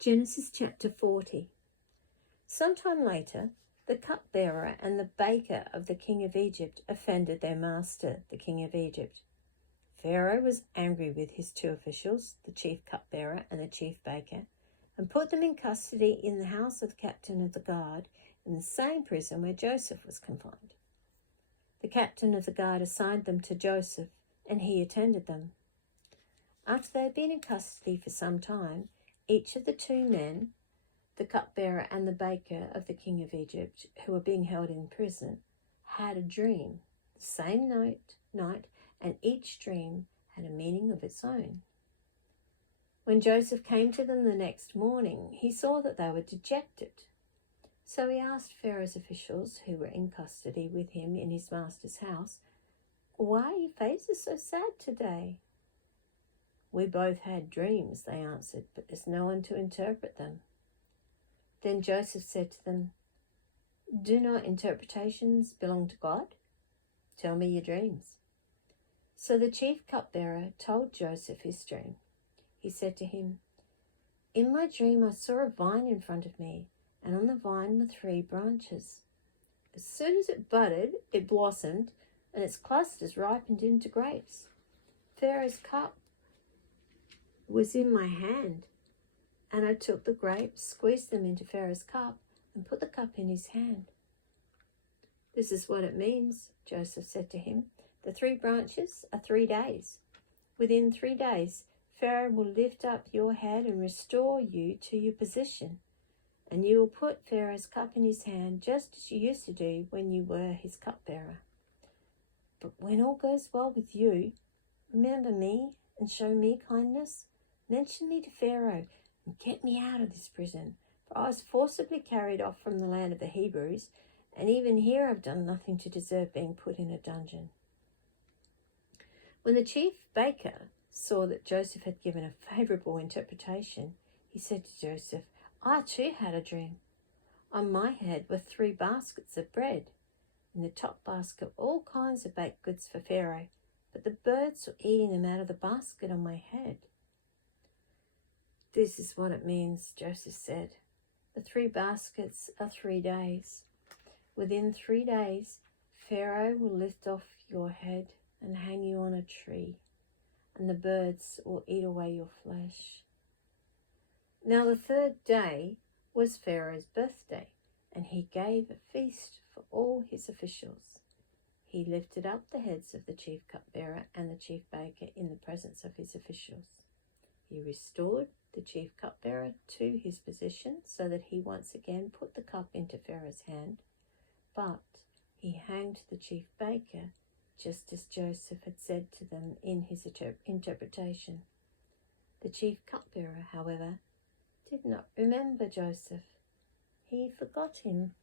Genesis chapter 40. Sometime later, the cupbearer and the baker of the king of Egypt offended their master, the king of Egypt. Pharaoh was angry with his two officials, the chief cupbearer and the chief baker, and put them in custody in the house of the captain of the guard, in the same prison where Joseph was confined. The captain of the guard assigned them to Joseph, and he attended them. After they had been in custody for some time, each of the two men, the cupbearer and the baker of the king of Egypt, who were being held in prison, had a dream the same night, and each dream had a meaning of its own. When Joseph came to them the next morning, he saw that they were dejected. So he asked Pharaoh's officials, who were in custody with him in his master's house, "Why are your faces so sad today?" "We both had dreams," they answered, "but there's no one to interpret them." Then Joseph said to them, "Do not interpretations belong to God? Tell me your dreams." So the chief cupbearer told Joseph his dream. He said to him, "In my dream I saw a vine in front of me, and on the vine were 3 branches. As soon as it budded, it blossomed, and its clusters ripened into grapes. Pharaoh's cup was in my hand, and I took the grapes, squeezed them into Pharaoh's cup, and put the cup in his hand." "This is what it means," Joseph said to him. "The 3 branches are 3 days. Within 3 days, Pharaoh will lift up your head and restore you to your position, and you will put Pharaoh's cup in his hand just as you used to do when you were his cupbearer. But when all goes well with you, remember me and show me kindness. Mention me to Pharaoh and get me out of this prison, for I was forcibly carried off from the land of the Hebrews, and even here I've done nothing to deserve being put in a dungeon." When the chief baker saw that Joseph had given a favourable interpretation, he said to Joseph, "I too had a dream. On my head were 3 baskets of bread. In the top basket all kinds of baked goods for Pharaoh, but the birds were eating them out of the basket on my head." "This is what it means," Joseph said. "The 3 baskets are 3 days. Within 3 days, Pharaoh will lift off your head and hang you on a tree, and the birds will eat away your flesh." Now the 3rd day was Pharaoh's birthday, and he gave a feast for all his officials. He lifted up the heads of the chief cupbearer and the chief baker in the presence of his officials. He restored the chief cupbearer to his position so that he once again put the cup into Pharaoh's hand, but he hanged the chief baker just as Joseph had said to them in his interpretation. The chief cupbearer, however, did not remember Joseph. He forgot him.